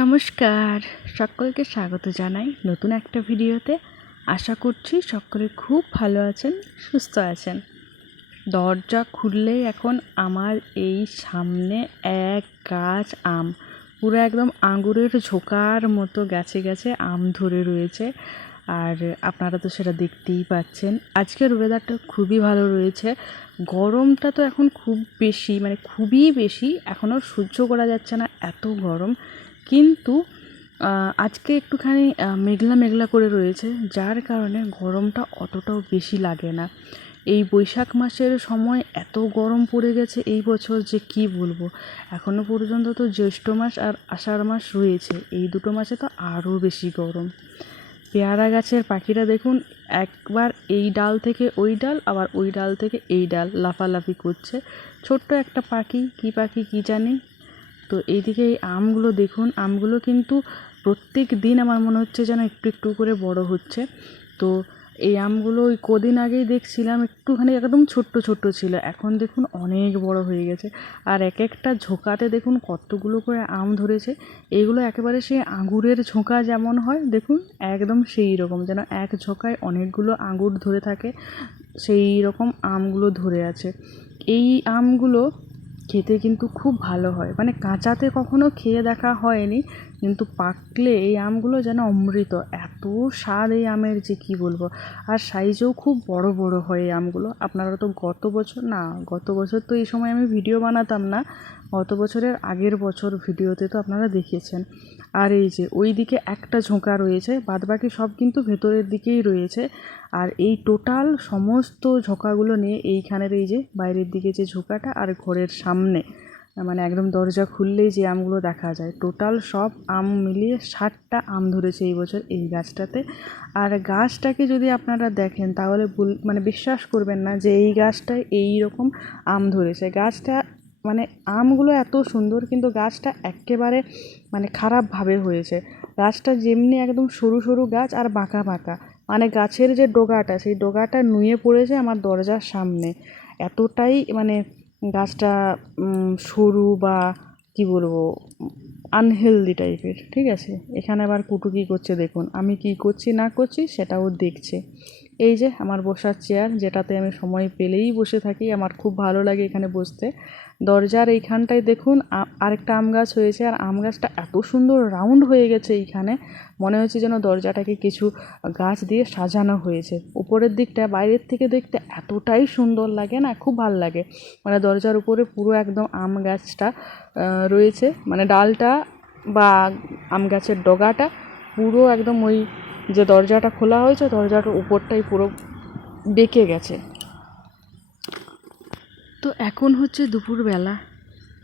নমস্কার। সকলকে স্বাগত জানাই নতুন একটা ভিডিওতে। আশা করছি সকলে খুব ভালো আছেন, সুস্থ আছেন। দরজা খুললেই এখন আমার এই সামনে এক গাছ আম। পুরো একদম আঙুরের ঝোকার মতো গাছে গাছে আম ধরে রয়েছে। আর আপনারা তো সেটা দেখতেই পাচ্ছেন। আজকের ওয়েদারটা খুবই ভালো রয়েছে। গরমটা তো এখন খুব বেশি মানে খুবই বেশি। এখনও সহ্য করা যাচ্ছে না, এত গরম। কিন্তু আজকে একটুখানি মেঘলা মেঘলা করে রয়েছে, যার কারণে গরমটা অতটাও বেশি লাগে না। এই বৈশাখ মাসের সময় এত গরম পড়ে গেছে এই বছর যে কি বলব? এখনও পর্যন্ত তো জ্যৈষ্ঠ মাস আর আষাঢ় মাস রয়েছে, এই দুটো মাসে তো আরও বেশি গরম। পেয়ারা গাছের পাখিরা দেখুন, একবার এই ডাল থেকে ওই ডাল, আবার ওই ডাল থেকে এই ডাল, লাফালাফি করছে। ছোট্ট একটা পাখি, কী পাখি কী জানি তো এইদিকে এই আমগুলো দেখুন, আমগুলো কিন্তু প্রত্যেক দিন আমার মনে হচ্ছে যেন একটু একটু করে বড় হচ্ছে। তো এই আমগুলো ওই কদিন আগেই দেখছিলাম, একটুখানি একদম ছোট্ট ছোট্ট ছিল। এখন দেখুন অনেক বড় হয়ে গেছে। আর এক একটা ঝোঁকাতে দেখুন কতগুলো করে আম ধরেছে। এইগুলো একেবারে সেই আঙুরের ঝোঁকা যেমন হয়, দেখুন একদম সেই রকম যেন এক ঝোঁকায় অনেকগুলো আঙুর ধরে থাকে, সেই রকম আমগুলো ধরে আছে। এই আমগুলো খেতে কিন্তু খুব ভালো হয়। মানে কাঁচাতে কখনো খেয়ে দেখা হয়নি, কিন্তু পাকলে এই আমগুলো যেন অমৃত। এত স্বাদ এই আমের যে কি বলব? আর সাইজেও খুব বড় বড় হয় এই আমগুলো। আপনারা তো গত বছর না, গত বছর তো এই সময় আমি ভিডিও বানাতাম না। গত বছরের আগের বছর ভিডিওতে তো আপনারা দেখিয়েছেন। আর এই যে, ওই দিকে একটা ঝোঁকা রয়েছে, বাদবাকি সব কিন্তু ভেতরের দিকেই রয়েছে। আর এই টোটাল সমস্ত ঝোঁকাগুলো নিয়ে এইখানের এই যে, বাইরের দিকে যে ঝোঁকাটা আর ঘরের সামনে মানে একদম দরজা খুললেই যে আমগুলো দেখা যায়। টোটাল সব আম মিলিয়ে ষাটটা আম ধরেছে এই বছর এই গাছটাতে। আর গাছটাকে যদি আপনারা দেখেন, তাহলে মানে বিশ্বাস করবেন না যে এই গাছটায় এই রকম আম ধরেছে। গাছটা মানে আমগুলো এত সুন্দর কিন্তু গাছটা একেবারে মানে খারাপভাবে হয়েছে। গাছটা যেমনি একদম সরু সরু গাছ আর বাঁকা বাঁকা। মানে গাছের যে ডোগাটা, সেই ডোগাটা নুয়ে পড়েছে আমার দরজার সামনে। এতটাই মানে গাছটা সরু বা কি বলব আনহেলদি টাইপের ঠিক আছে? এখানে আবার কুটু কী করছে, দেখুন। আমি কি করছি, না করছি, সেটাও দেখছে। এই যে আমার বসার চেয়ার যেটাতে আমি সময় পেলেই বসে থাকি, আমার খুব ভালো লাগে এখানে বসতে। দরজার এইখানটায় দেখুন আরেকটা আম গাছ হয়েছে, আর আম গাছটা এত সুন্দর রাউন্ড হয়ে গেছে এইখানে। মনে হচ্ছে যেন দরজাটাকে কিছু গাছ দিয়ে সাজানো হয়েছে। উপরের দিকটা, বাইরের থেকে দেখতে এতটাই সুন্দর লাগে না, খুব ভালো লাগে। মানে দরজার উপরে পুরো একদম আম গাছটা রয়েছে। মানে ডালটা বা আম গাছের ডগাটা পুরো একদম ওই যে দরজাটা খোলা হয়েছে, দরজাটার উপরটাই পুরো বেঁকে গেছে। তো এখন হচ্ছে দুপুরবেলা।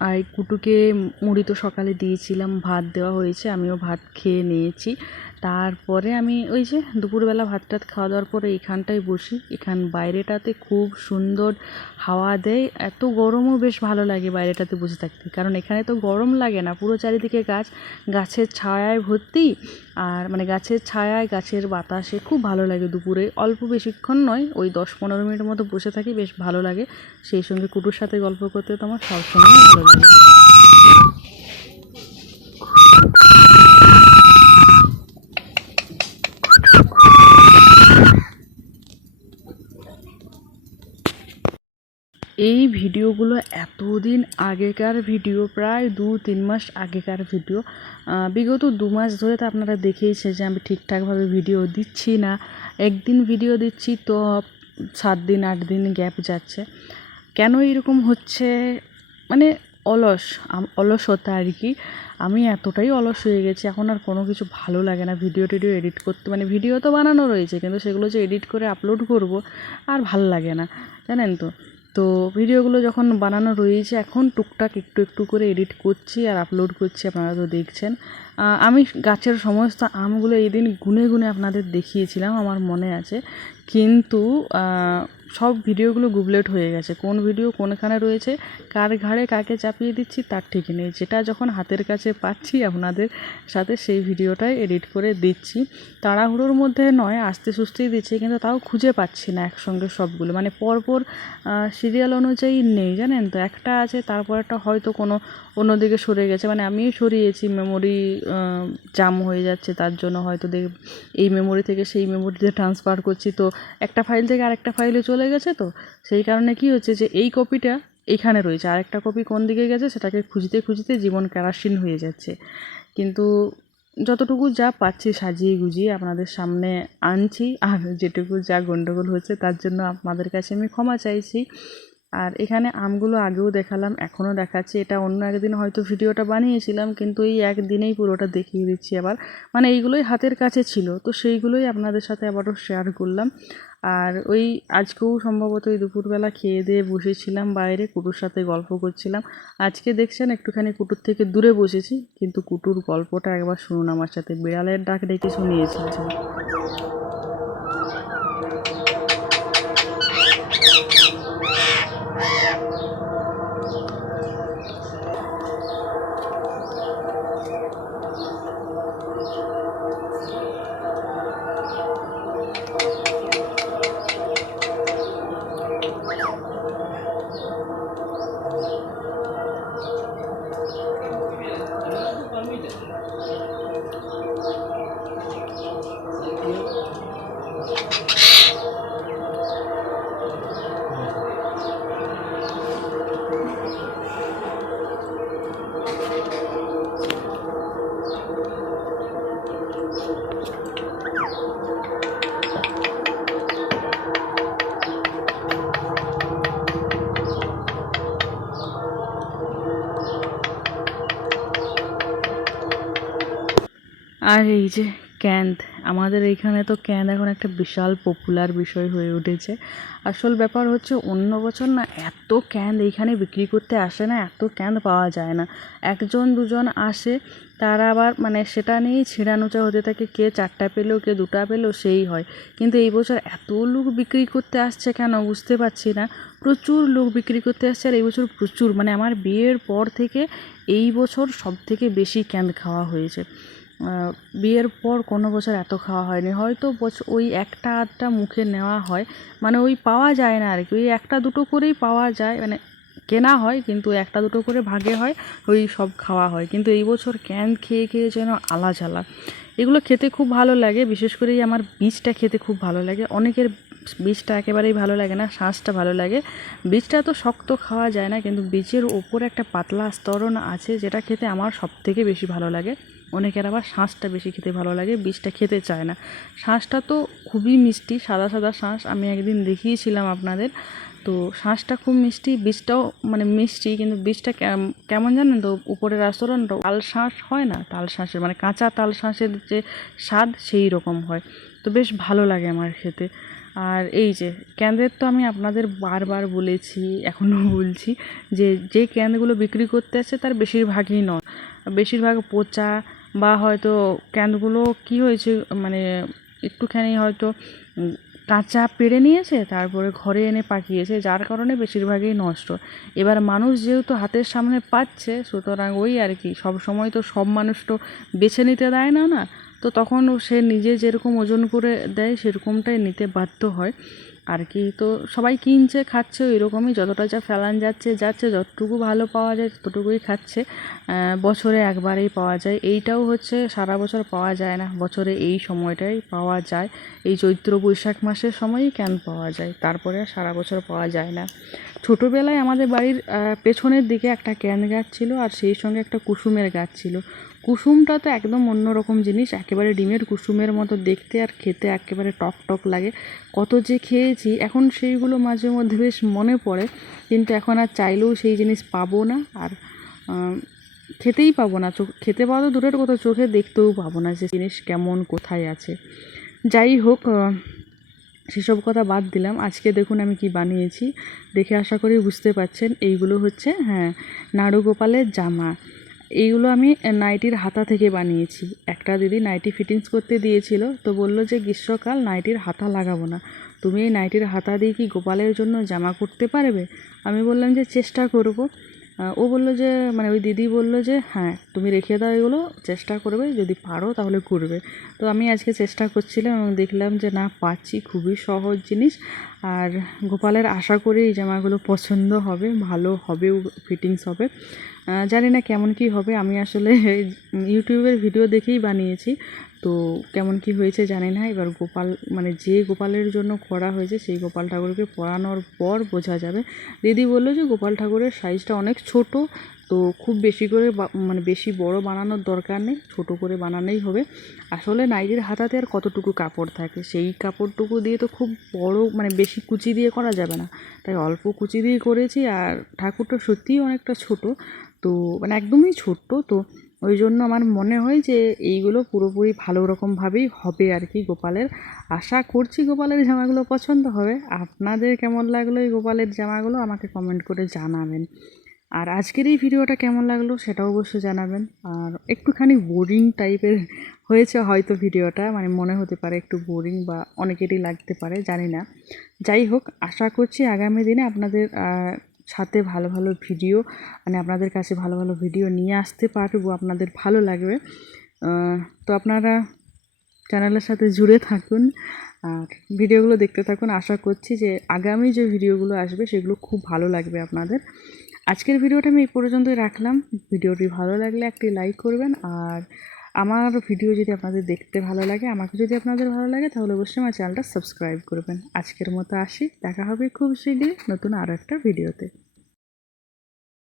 আর কুটুকে মুড়ি তো সকালে দিয়েছিলাম, ভাত দেওয়া হয়েছে, আমিও ভাত খেয়ে নিয়েছি। তারপরে আমি ওই যে দুপুরবেলা ভাত টাত খাওয়া দাওয়ার পরে এইখানটায় বসি। এখান বাইরেটাতে খুব সুন্দর হাওয়া দেয়। এত গরমও বেশ ভালো লাগে বাইরেটাতে বসে থাকতে। কারণ এখানে তো গরম লাগে না, পুরো চারিদিকে গাছ, গাছের ছায়ায় ভর্তি। আর মানে গাছের ছায়ায়, গাছের বাতাসে খুব ভালো লাগে দুপুরে। অল্প বেশিক্ষণ নয়, ওই দশ পনেরো মিনিটের মতো বসে থাকি, বেশ ভালো লাগে। সেই সঙ্গে কুটুর সাথে গল্প করতে তো আমার সবসময় ভালো লাগে। এই ভিডিওগুলো এতদিন আগেকার ভিডিও, প্রায় দু, তিন মাস আগেকার ভিডিও বিগত দু মাস ধরে তো আপনারা দেখেইছে যে আমি ঠিকঠাকভাবে ভিডিও দিচ্ছি না। একদিন ভিডিও দিচ্ছি তো সাত দিন, আট দিন গ্যাপ যাচ্ছে। কেন এরকম হচ্ছে? মানে অলস অলসতা আর কি। আমি এতটাই অলস হয়ে গেছি, এখন আর কোনো কিছু ভালো লাগে না। ভিডিও টিডিও এডিট করতে মানে ভিডিও তো বানানো রয়েছে, কিন্তু সেগুলো যে এডিট করে আপলোড করব আর ভালো লাগে না, জানেন তো? তো ভিডিওগুলো যখন বানানো রয়েছে, এখন টুকটাক একটু একটু করে এডিট করছি আর আপলোড করছি, আপনারা তো দেখছেন। আমি গাছের সমস্ত আমগুলো এই দিন গুনে গুনে আপনাদের দেখিয়েছিলাম, আমার মনে আছে। কিন্তু সব ভিডিওগুলো গুবলেট হয়ে গেছে। কোন ভিডিও কোনখানে রয়েছে, কার ঘাড়ে কাকে চাপিয়ে দিচ্ছি তার ঠিক নেই। যেটা যখন হাতের কাছে পাচ্ছি আপনাদের সাথে সেই ভিডিওটাই এডিট করে দিচ্ছি। তাড়াহুড়োর মধ্যে নয়, আস্তে সুস্তেই দিচ্ছি, কিন্তু তাও খুঁজে পাচ্ছি না একসঙ্গে সবগুলো। মানে পরপর সিরিয়াল অনুযায়ী নেই, জানেন তো? একটা আছে, তারপর একটা হয়তো কোনো অন্যদিকে সরে গেছে। মানে আমিও সরিয়েছি মেমোরি জাম হয়ে যাচ্ছে, তার জন্য হয়তো দেখ, এই মেমোরি থেকে সেই মেমোরিতে ট্রান্সফার করছি। তো একটা ফাইল থেকে আরেকটা ফাইলে চলে গেছে তো? সেই কারণে কি হচ্ছে যে এই কপিটা এখানে রয়েছে। আরেকটা কপি কোন দিকে গেছে সেটাকে খুঁজতে খুঁজতে জীবন কেরাসিন হয়ে যাচ্ছে। কিন্তু যতটুকু যা পাচ্ছি সাজিয়ে গুজিয়ে আপনাদের সামনে আনছি, আর যেটুকু যা গণ্ডগোল হচ্ছে তার জন্য আপনাদের কাছে আমি ক্ষমা চাইছি। আর এখানে আমগুলো আগেও দেখালাম, এখনও দেখাচ্ছি। এটা অন্য একদিন হয়তো ভিডিওটা বানিয়েছিলাম, কিন্তু এই একদিনেই পুরোটা দেখিয়ে দিচ্ছি আবার। মানে এইগুলোই হাতের কাছে ছিল, তো সেইগুলোই আপনাদের সাথে আবারও শেয়ার করলাম। আর ওই আজকেও সম্ভবত ওই দুপুরবেলা খেয়ে দিয়ে বসেছিলাম বাইরে, কুটুর সাথে গল্প করছিলাম। আজকে দেখছেন, একটুখানি কুটুর থেকে দূরে বসেছি, কিন্তু কুটুর গল্পটা একবার শুনুন আমার সাথে। বিড়ালের ডাক ডেকে শুনিয়েছি আর এই যে ক্যান্দ আমাদের এইখানে তো ক্যান্দ এখন একটা বিশাল পপুলার বিষয় হয়ে উঠেছে। আসল ব্যাপার হচ্ছে অন্য বছর না এত ক্যান্দ এইখানে বিক্রি করতে আসে না, এত ক্যান্দ পাওয়া যায় না। একজন দুজন আসে, তারা আবার মানে সেটা নিয়েই ছেঁড়ানোচা হতে থাকে, কে চারটা পেল, কে দুটা পেল, সেই হয়। কিন্তু এই বছর এত লোক বিক্রি করতে আসছে কেন বুঝতে পারছি না। প্রচুর লোক বিক্রি করতে আসছে আর এই বছর প্রচুর। মানে আমার বিয়ের পর থেকে এই বছর সব থেকে বেশি ক্যান্দ খাওয়া হয়েছে। বিয়ের পর কোনো বছর এত খাওয়া হয়নি। হয়তো বছর ওই একটা আধটা মুখে নেওয়া হয়। মানে ওই পাওয়া যায় না আর কি ওই একটা দুটো করেই পাওয়া যায়। মানে কেনা হয়, কিন্তু একটা দুটো করে ভাগে হয়, ওই সব খাওয়া হয়। কিন্তু এই বছর ক্যান খেয়ে খেয়ে যেন আলা এগুলো খেতে খুব ভালো লাগে। বিশেষ করে আমার বীজটা খেতে খুব ভালো লাগে। অনেকের বীজটা একেবারেই ভালো লাগে না, শাঁসটা ভালো লাগে। বীজটা তো শক্ত খাওয়া যায় না, কিন্তু বীজের ওপরে একটা পাতলা স্তরণ আছে, যেটা খেতে আমার সব থেকে বেশি ভালো লাগে। অনেকের আবার শাঁসটা বেশি খেতে ভালো লাগে, বীজটা খেতে চায় না। শাঁসটা তো খুবই মিষ্টি, সাদা সাদা শাঁস, আমি একদিন দেখিয়েছিলাম আপনাদের। তো শাঁসটা খুব মিষ্টি, বীজটাও মানে মিষ্টি, কিন্তু বীজটা কেমন জানেন তো, উপরের আস্তরণটা তাল শাঁস হয় না? তাল শাঁসের মানে কাঁচা তাল শাঁসের যে স্বাদ, সেই রকম হয়। তো বেশ ভালো লাগে আমার খেতে। আর এই যে ক্যান্দের তো আমি আপনাদের বারবার বলেছি, এখনও বলছি যে যে ক্যানগুলো বিক্রি করতে আসছে তার বেশিরভাগই নয়। বেশিরভাগ পচা বা হয়তো ক্যানগুলো কী হয়েছে মানে একটুখানি হয়তো কাঁচা পেড়ে নিয়েছে, তারপরে ঘরে এনে পাকিয়েছে, যার কারণে বেশিরভাগই নষ্ট। এবার মানুষ যেহেতু হাতের সামনে পাচ্ছে, সুতরাং ওই আর কি সব সময় তো সব মানুষ তো বেছে নিতে দেয় না না। তো তখন সে নিজে যেরকম ওজন করে দেয়, সেরকমটাই নিতে বাধ্য হয়। আর কি, তো সবাই কিনছে, খাচ্ছে ওই রকমই যতটা যা ফেলান যাচ্ছে যাচ্ছে, যতটুকু ভালো পাওয়া যায়, ততটুকুই খাচ্ছে। বছরে একবারেই পাওয়া যায়। এইটাও হচ্ছে সারা বছর পাওয়া যায় না। বছরে এই সময়টাই পাওয়া যায়। এই চৈত্র বৈশাখ মাসের সময়ই ক্যান পাওয়া যায়? তারপরে সারা বছর পাওয়া যায় না। ছোটোবেলায় আমাদের বাড়ির পেছনের দিকে একটা ক্যান গাছ ছিল আর সেই সঙ্গে একটা কুসুমের গাছ ছিল। কুসুমটা তো একদম অন্যরকম জিনিস, একেবারে ডিমের কুসুমের মতো দেখতে আর খেতে একেবারে টক টক লাগে। কত যে খেয়েছি, এখন সেইগুলো মাঝে মধ্যে বেশ মনে পড়ে, কিন্তু এখন আর চাইলেও সেই জিনিস পাবো না আর খেতেই পাবো না। চোখ খেতে পাওয়া তো দূরের কথা, চোখে দেখতেও পাবো না যে জিনিস কেমন, কোথায় আছে। যাই হোক সেসব কথা বাদ দিলাম। আজকে দেখুন আমি কি বানিয়েছি। দেখে আশা করি বুঝতে পারছেন, এইগুলো হচ্ছে হ্যাঁ নাড়ু গোপালের জামা। এইগুলো আমি নাইটির হাতা থেকে বানিয়েছি। একটা দিদি নাইটি ফিটিংস করতে দিয়েছিল, তো বলল যে, গ্রীষ্মকাল নাইটির হাতা লাগাবো না। তুমি এই নাইটির হাতা দিয়ে কি গোপালের জন্য জামা করতে পারবে? আমি বললাম যে, চেষ্টা করব। ও বলল যে মানে ওই দিদি বলল যে হ্যাঁ তুমি রেখে দাও এগুলো, চেষ্টা করবে, যদি পারো তাহলে করবে। তো আমি আজকে চেষ্টা করছিলাম এবং দেখলাম যে, না পাচ্ছি খুবই সহজ জিনিস। আর গোপালের আশা করি এই জামাগুলো পছন্দ হবে, ভালো হবে ফিটিংস হবে। জানি না কেমন কি হবে। আমি আসলে ইউটিউবের ভিডিও দেখেই বানিয়েছি। তো কেমন কি হয়েছে জানি না। এবার গোপাল মানে যে গোপালের জন্য করা হয়েছে, সেই গোপাল ঠাকুরকে পরানোর পর বোঝা যাবে। দিদি বলল যে গোপাল ঠাকুরের সাইজটা অনেক ছোট, তো খুব বেশি করে মানে বেশি বড় বানানোর দরকার নেই, ছোট করে বানানোই হবে। আসলে নাইটির হাতাতে আর কতটুকু কাপড় থাকে? সেই কাপড়টুকু দিয়ে তো খুব বড় মানে বেশি কুচি দিয়ে করা যাবে না। তাই অল্প কুচি দিয়ে করেছি, আর ঠাকুরটা সত্যিই অনেকটা ছোট। তো মানে একদমই ছোট্ট, তো ওই জন্য আমার মনে হয় যে এইগুলো পুরোপুরি ভালো রকমভাবেই হবে আর কি গোপালের। আশা করছি গোপালের জামাগুলো পছন্দ হবে। আপনাদের কেমন লাগল এই গোপালের জামাগুলো আমাকে কমেন্ট করে জানাবেন। আর আজকের এই ভিডিওটা কেমন লাগল সেটাও অবশ্যই জানাবেন। আর একটুখানি বোরিং টাইপের হয়েছে হয়তো ভিডিওটা মানে মনে হতে পারে একটু বোরিং বা অনেকেরই লাগতে পারে, জানি না। যাই হোক, আশা করছি আগামী দিনে আপনাদের সাথে ভালো ভালো ভিডিও মানে আপনাদের কাছে ভালো ভালো ভিডিও নিয়ে আসতে পারব, আপনাদের ভালো লাগবে। তো আপনারা চ্যানেলের সাথে জুড়ে থাকুন, আর ভিডিওগুলো দেখতে থাকুন। আশা করছি যে আগামী যে ভিডিওগুলো আসবে, সেগুলো খুব ভালো লাগবে আপনাদের। আজকের ভিডিওটা আমি এই পর্যন্তই রাখলাম। ভিডিওটি ভালো লাগলে একটি লাইক করবেন, আর আমার ভিডিও যদি আপনাদের দেখতে ভালো লাগে, আমাকে যদি আপনাদের ভালো লাগে, তাহলে অবশ্যই আমার চ্যানেলটা সাবস্ক্রাইব করবেন। আজকের মতো আসি, দেখা হবে খুব শীঘ্রই নতুন আরও একটা ভিডিওতে